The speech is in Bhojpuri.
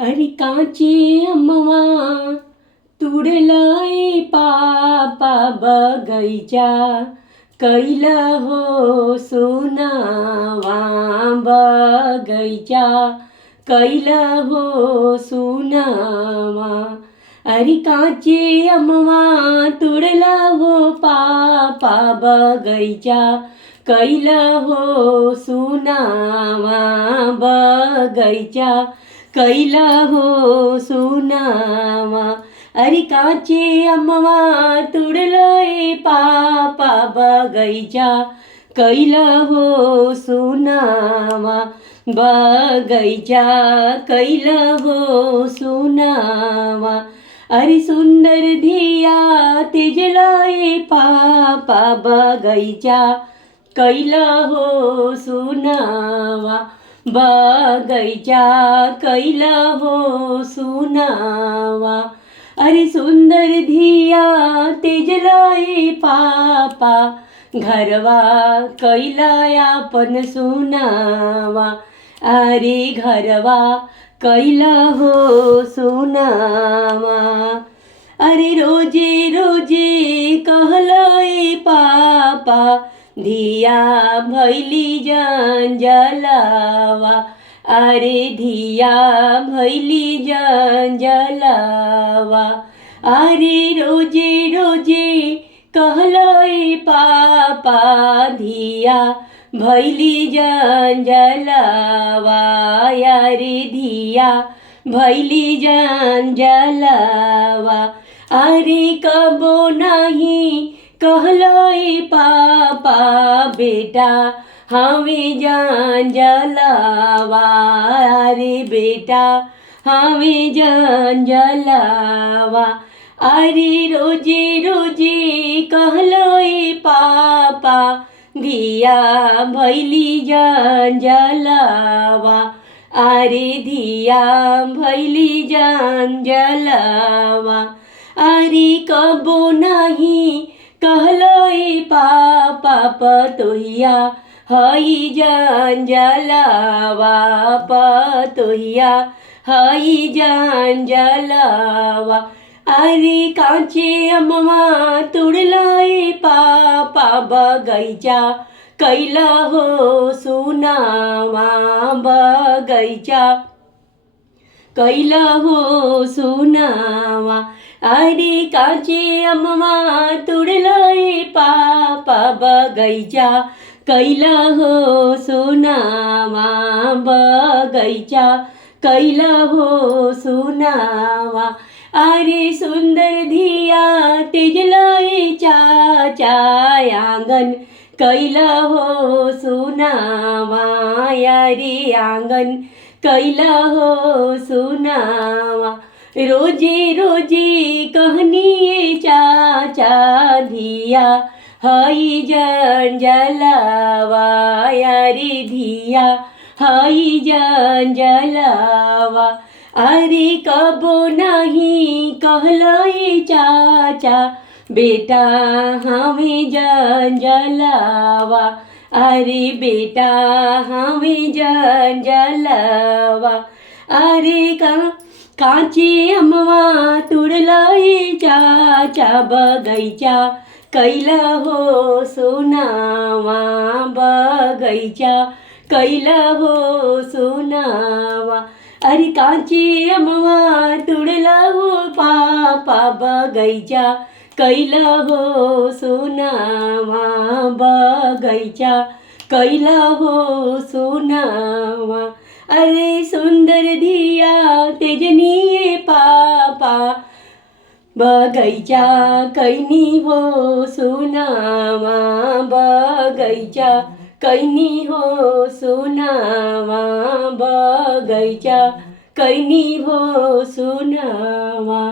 अरे काचे अम्मा तुडलाय पापा बगैचा कैला हो सुनावा बगैचा कैला हो सुनावा। अरे काचे अम्मा तुडला हो पापा बगैचा कैला हो सुनावा बगैचा कैला हो सुनावा। अरे काचे अम्मा तुडलोय पापा बगैचा कैला हो सुनावा बगैचा कैला हो सुनावा। अरे सुंदर धिया तेजलाय पापा बगैचा कैला हो सुनावा बगैचा कैला हो सुनावा। अरे सुंदर धिया तेजलाय पापा घरवा कैला आपण सुनावा। अरे घरवा कैला हो सुनावा। अरे रोजे रोजे कहलाय पापा धिया भैली जंजलावा। अरे धिया भैली जंजलावा। अरे रोजे रोजे कहलाय पापा धिया भैली जंजलावा। अरे धिया भैली जंजलावा। अरे कबो नहीं कहलाय पापा बेटा हमें जंजलावा। अरे बेटा हमें जंजलावा। अरे रोजे रोजे कहलाय पापा धिया भैली जंजलावा। अरे धिया भैली जंजलावा। अरे कबो नहीं कहलाय पापा पतोहिया हई जंजलावा पतोहिया हई जंजलावा। अरे काचे अम्मा तुडलाय पापा बगैचा कैला हो सुनावा बगैचा कैला हो सुनावा। अरे काचे अम्मा तुडलाय पापा बगैचा कैला हो सुनावा बगैचा कैला हो सुनावा। अरे सुंदर धिया तेजलाय चाचा आंगन कैला हो सुनावा। अरे आंगन कैला हो सुनावा। रोजे रोजे कहनी चाचा धिया हई जंजलावा। अरे धिया हई जंजलावा। अरे कबो नहीं कहलाय चाचा बेटा हमें जंजलावा। अरे बेटा हमें जंजलावा। अरे काचे अम्मा तुडलाय चाचा बगैचा कैला हो सुनावा बगैचा कैला हो सुनावा। अरे काचे अम्मा तुडला हो पापा बगैचा कैला हो सुनावा बगैचा कैला हो सुनावा। अरे सुंदर धिया तेजनी पापा बगैचा कैनी हो सुनावा बगैचा कैनी हो सुनावा बगैचा कैनी हो सुनावा।